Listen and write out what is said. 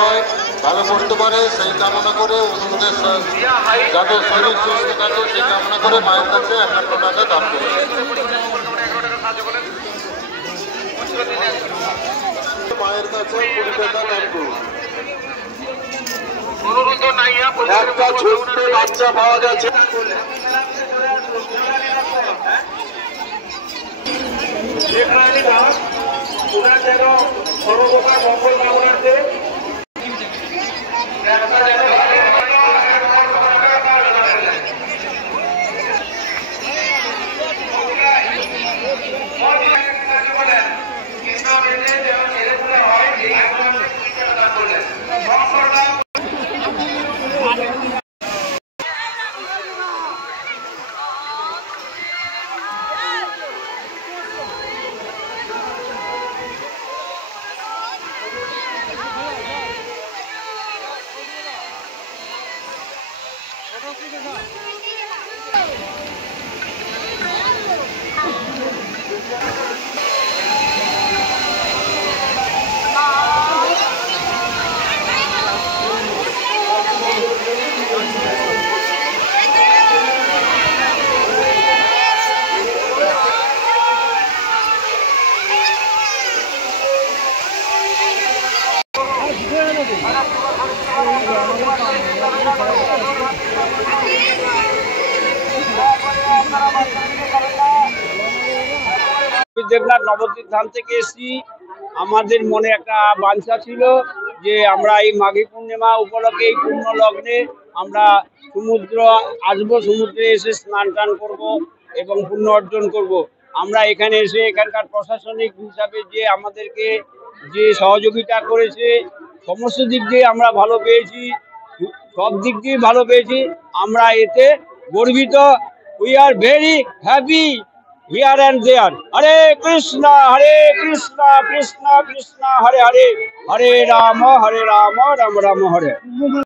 হয়, ভালো করতে পারে সেই কামনা করে ওদের যাতে শরীর সুস্থ থাকে সেই কামনা করে মায়ের কাছে 51 টাকা দান করে। মায়ের কাছে 20 টাকা দান করুন। একটা ছোট্ট বাচ্চা পাওয়া গেছে। সর্বপ্রকার মঙ্গল কামনার্থে দেবনাথ নবদ্বীপ ধাম থেকে এসেছি। আমাদের মনে একটা বাঞ্ছা ছিল যে আমরা এই মাঘী পূর্ণিমা উপলক্ষে এই পূর্ণ লগ্নে আমরা সমুদ্র আসবো, সমুদ্রে এসে স্নান টান করবো এবং পুণ্য অর্জন করব। আমরা এখানে এসে এখানকার প্রশাসনিক হিসাবে যে আমাদেরকে যে সহযোগিতা করেছে সমস্ত দিক দিয়ে আমরা ভালো পেয়েছি, সব দিক দিয়ে ভালো পেয়েছি। আমরা এতে গর্বিত। We are very happy here and there. Hare Krishna, Krishna Krishna, Hare Hare, Hare Rama, Rama Rama, Hare.